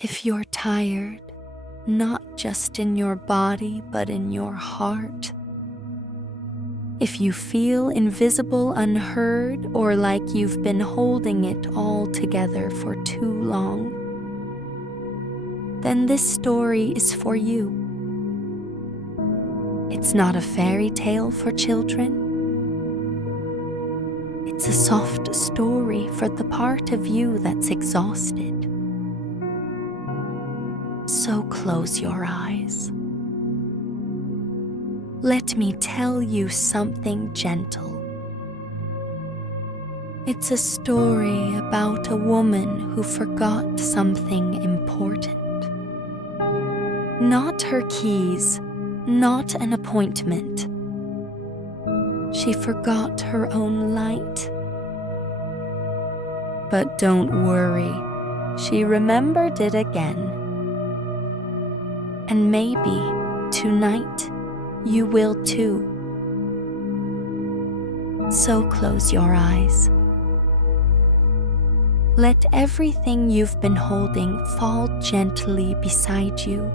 If you're tired, not just in your body but in your heart, if you feel invisible, unheard, or like you've been holding it all together for too long, then this story is for you. It's not a fairy tale for children. It's a soft story for the part of you that's exhausted. So close your eyes. Let me tell you something gentle. It's a story about a woman who forgot something important. Not her keys, not an appointment. She forgot her own light. But don't worry, she remembered it again. And maybe tonight you will too. So close your eyes. Let everything you've been holding fall gently beside you.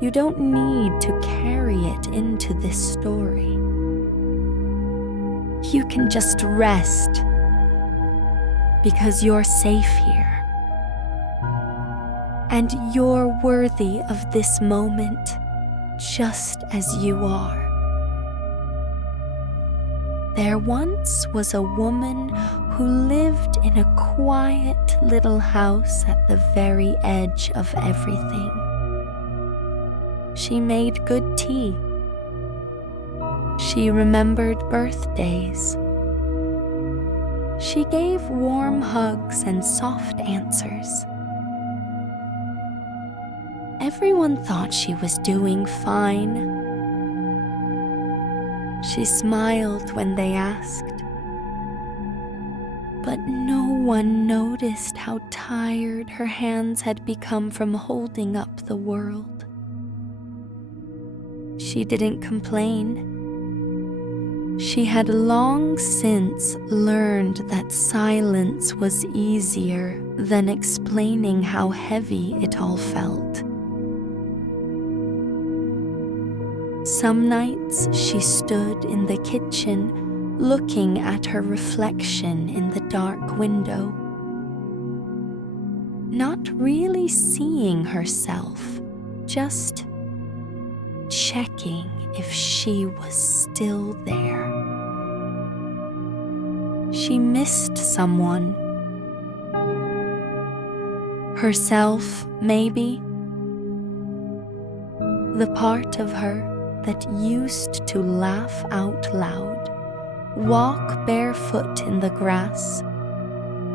You don't need to carry it into this story. You can just rest because you're safe here. And you're worthy of this moment just as you are. There once was a woman who lived in a quiet little house at the very edge of everything. She made good tea. She remembered birthdays. She gave warm hugs and soft answers. Everyone thought she was doing fine. She smiled when they asked, but no one noticed how tired her hands had become from holding up the world. She didn't complain. She had long since learned that silence was easier than explaining how heavy it all felt. Some nights she stood in the kitchen looking at her reflection in the dark window, not really seeing herself, just checking if she was still there. She missed someone. Herself, maybe. The part of her that used to laugh out loud, walk barefoot in the grass,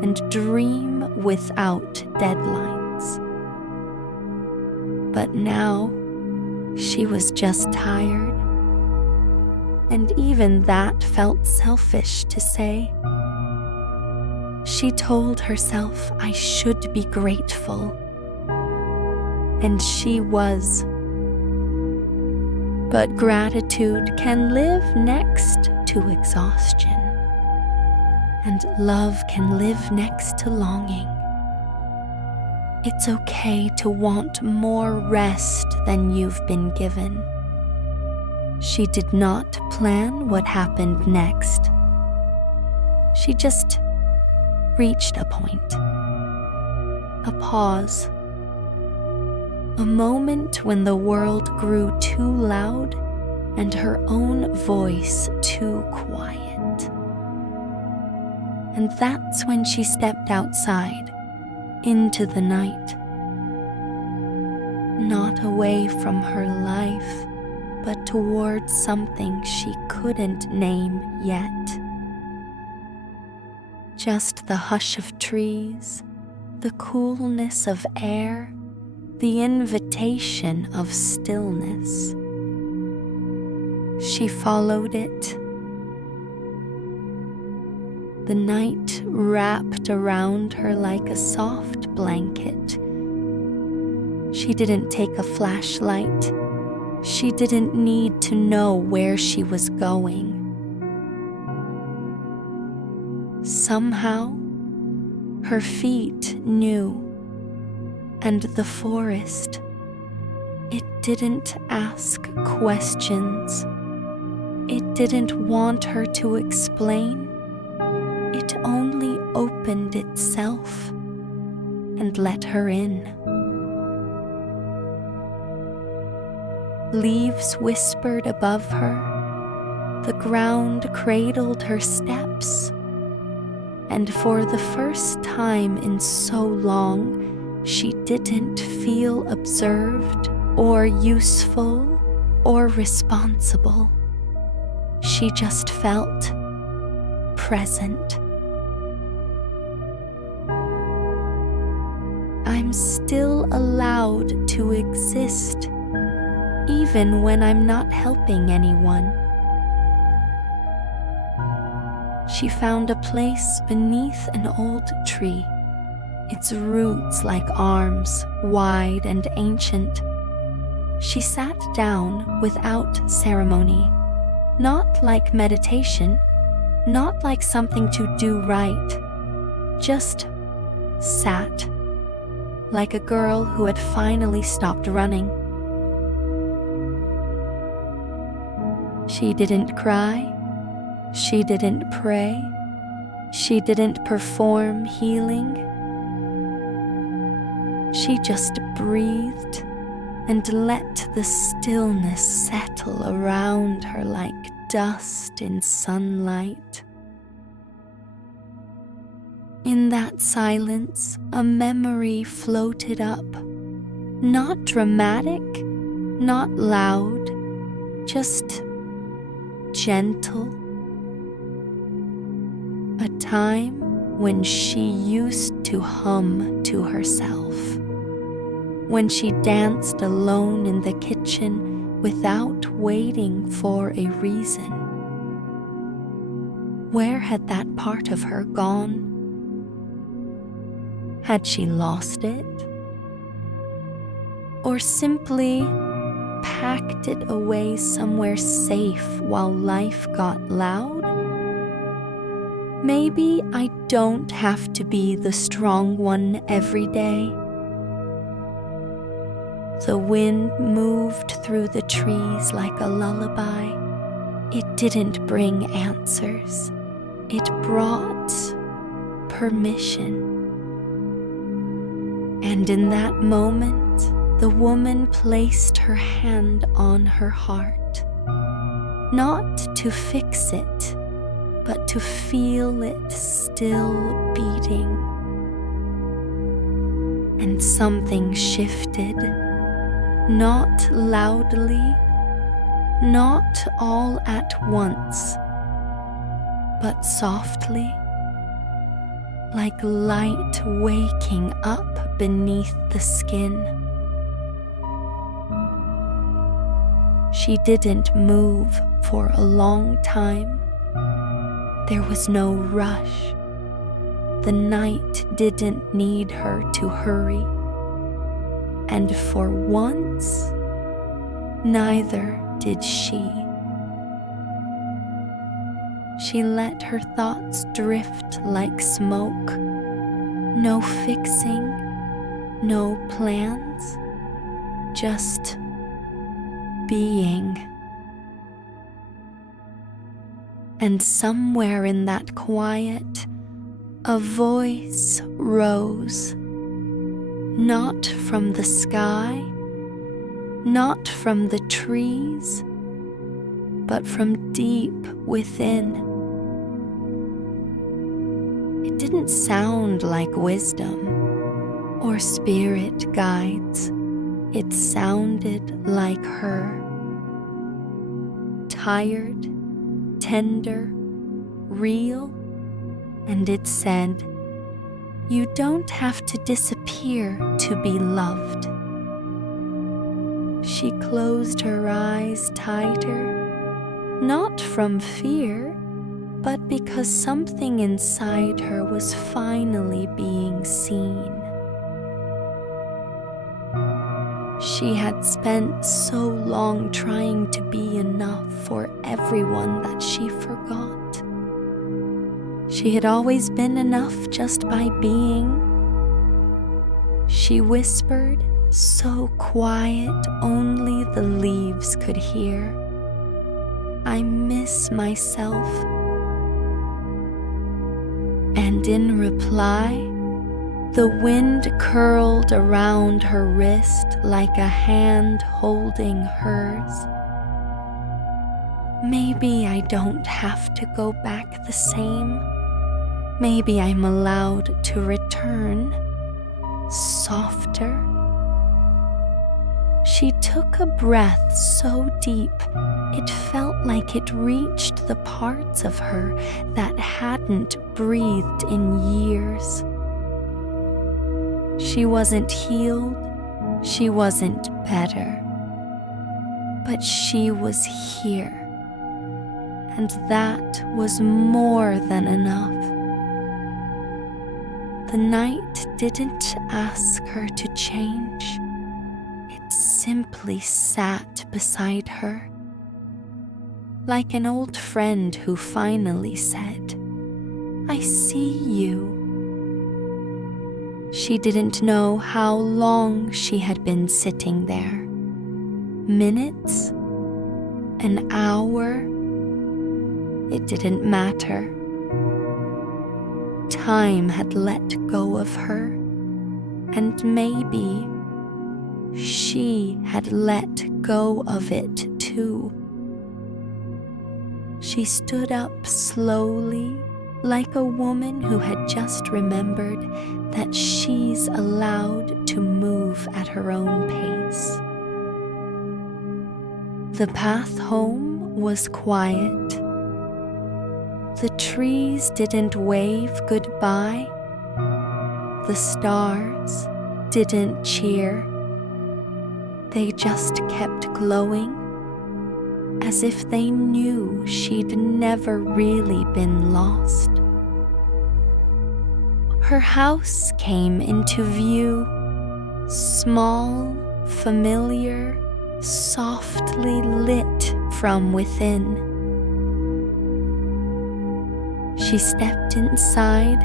and dream without deadlines. But now, she was just tired, and even that felt selfish to say. She told herself I should be grateful, and she was. But gratitude can live next to exhaustion, and love can live next to longing. It's okay to want more rest than you've been given. She did not plan what happened next. She just reached a point, a pause, a moment when the world grew too loud and her own voice too quiet. And that's when she stepped outside, into the night. Not away from her life, but towards something she couldn't name yet. Just the hush of trees, the coolness of air, the invitation of stillness. She followed it. The night wrapped around her like a soft blanket. She didn't take a flashlight. She didn't need to know where she was going. Somehow, her feet knew And the forest, it didn't ask questions. It didn't want her to explain. It only opened itself and let her in. Leaves whispered above her. The ground cradled her steps. And for the first time in so long, she didn't feel observed or useful or responsible. She just felt present. I'm still allowed to exist, even when I'm not helping anyone. She found a place beneath an old tree, its roots like arms, wide and ancient. She sat down without ceremony, not like meditation, not like something to do right, just sat, like a girl who had finally stopped running. She didn't cry. She didn't pray. She didn't perform healing. She just breathed and let the stillness settle around her like dust in sunlight. In that silence, a memory floated up, not dramatic, not loud, just gentle. A time when she used to hum to herself, when she danced alone in the kitchen without waiting for a reason. Where had that part of her gone? Had she lost it? Or simply packed it away somewhere safe while life got loud? Maybe I don't have to be the strong one every day. The wind moved through the trees like a lullaby. It didn't bring answers. It brought permission. And in that moment, the woman placed her hand on her heart, not to fix it, but to feel it still beating. And something shifted, not loudly, not all at once, but softly, like light waking up beneath the skin. She didn't move for a long time. There was no rush. The night didn't need her to hurry. And for once, neither did she. She let her thoughts drift like smoke. No fixing, no plans, just being. And somewhere in that quiet, a voice rose, not from the sky, not from the trees, but from deep within. It didn't sound like wisdom or spirit guides. It sounded like her. Tired, tender, real, and it said, "You don't have to disappear to be loved." She closed her eyes tighter, not from fear, but because something inside her was finally being seen. She had spent so long trying to be enough for everyone that she forgot. She had always been enough just by being. She whispered, so quiet only the leaves could hear, I miss myself. And in reply, the wind curled around her wrist like a hand holding hers. Maybe I don't have to go back the same. Maybe I'm allowed to return softer. She took a breath so deep it felt like it reached the parts of her that hadn't breathed in years. She wasn't healed, she wasn't better, but she was here, and that was more than enough. The night didn't ask her to change. It simply sat beside her, like an old friend who finally said, I see you. She didn't know how long she had been sitting there. Minutes? An hour? It didn't matter. Time had let go of her, and maybe she had let go of it too. She stood up slowly, like a woman who had just remembered that she's allowed to move at her own pace. The path home was quiet. The trees didn't wave goodbye. The stars didn't cheer. They just kept glowing, as if they knew she'd never really been lost. Her house came into view, small, familiar, softly lit from within. She stepped inside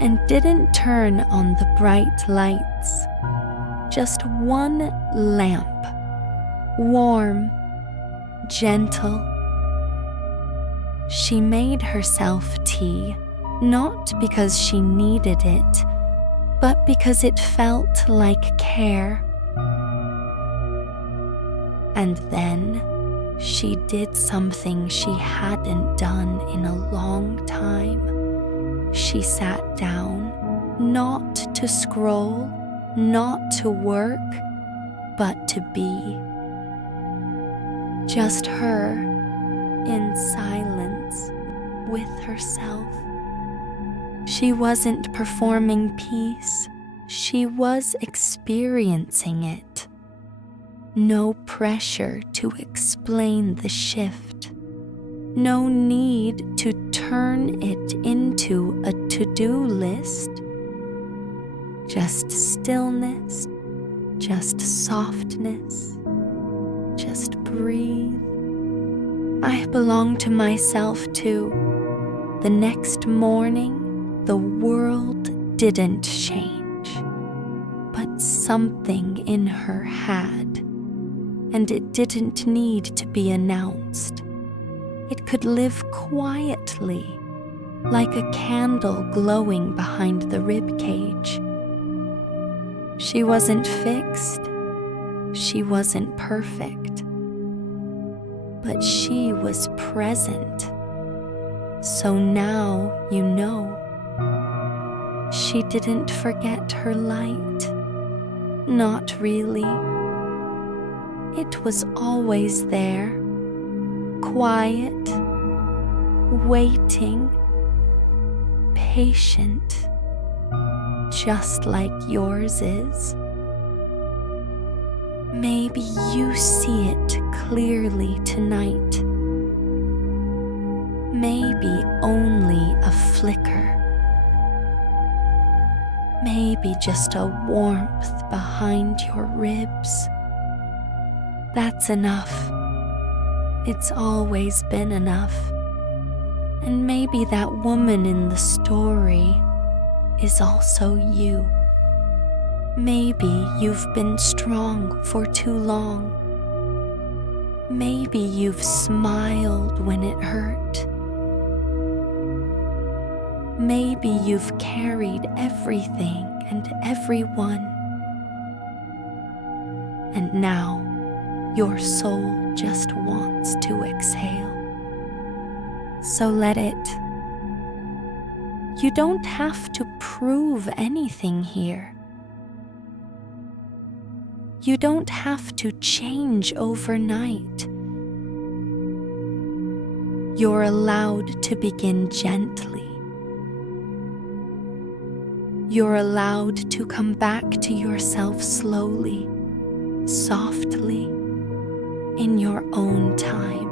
and didn't turn on the bright lights. Just one lamp, warm, gentle. She made herself tea, not because she needed it, but because it felt like care. And then she did something she hadn't done in a long time. She sat down, not to scroll, not to work, but to be. Just her, in silence, with herself. She wasn't performing peace, she was experiencing it. No pressure to explain the shift. No need to turn it into a to-do list. Just stillness, just softness, just breathe. I belong to myself too. The next morning, the world didn't change, but something in her had, and it didn't need to be announced. It could live quietly, like a candle glowing behind the ribcage. She wasn't fixed, she wasn't perfect, but she was present. So now you know. She didn't forget her light. Not really. It was always there, quiet, waiting, patient, just like yours is. Maybe you see it clearly tonight. Maybe only a flicker. Maybe just a warmth behind your ribs. That's enough. It's always been enough. And maybe that woman in the story is also you. Maybe you've been strong for too long. Maybe you've smiled when it hurt. Maybe you've carried everything and everyone. And now your soul just wants to exhale. So let it. You don't have to prove anything here. You don't have to change overnight. You're allowed to begin gently. You're allowed to come back to yourself slowly, softly, in your own time.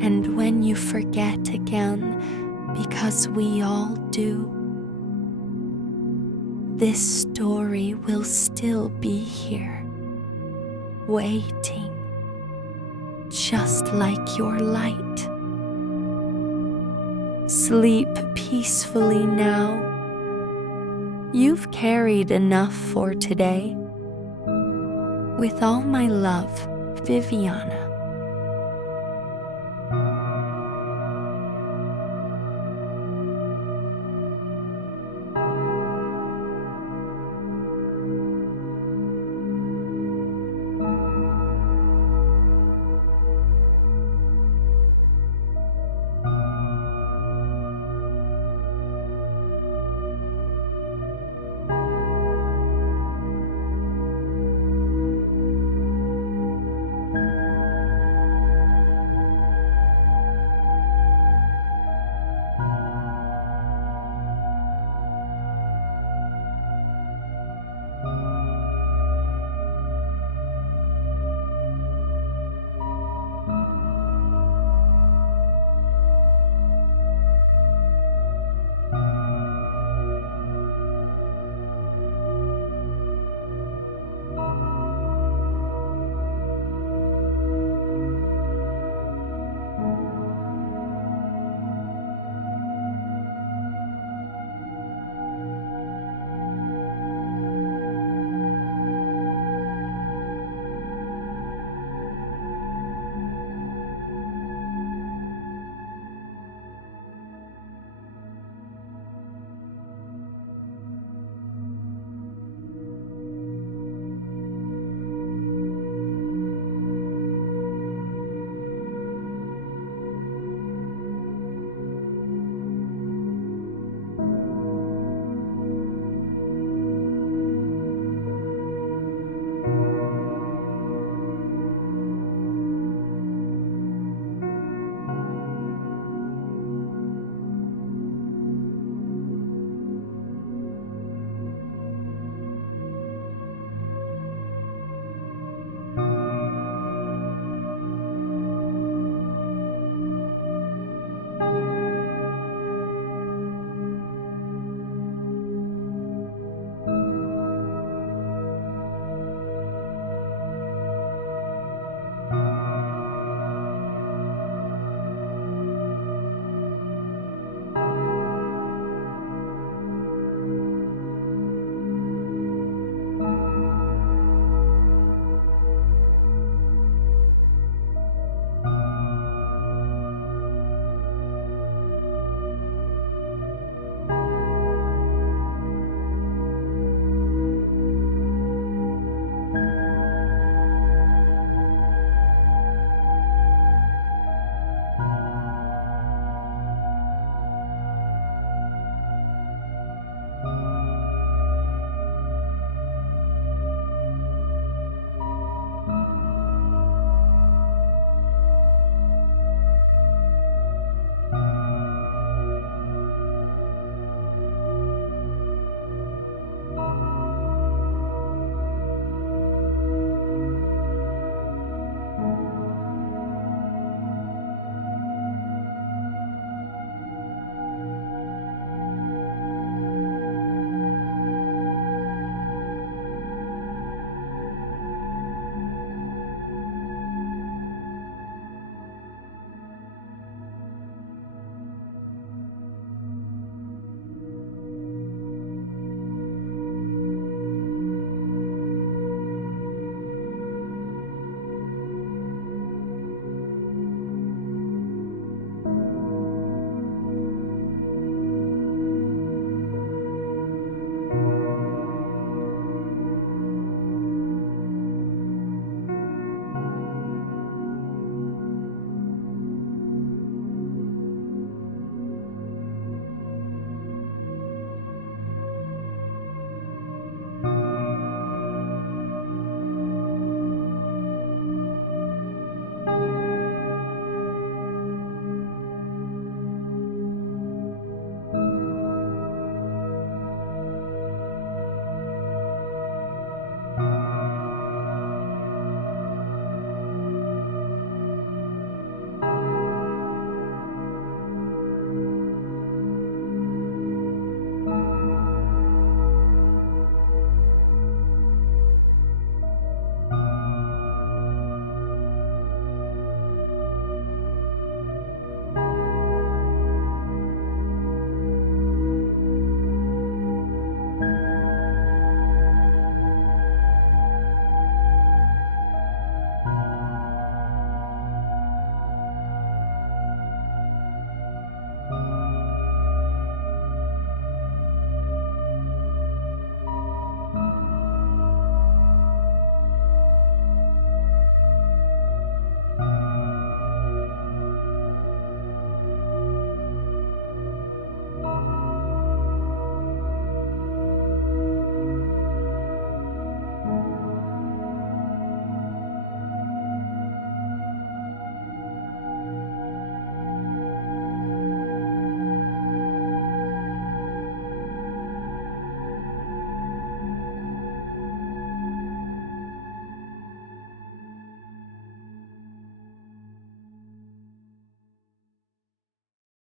And when you forget again, because we all do, this story will still be here, waiting, just like your light. Sleep peacefully now. You've carried enough for today. With all my love, Viviana.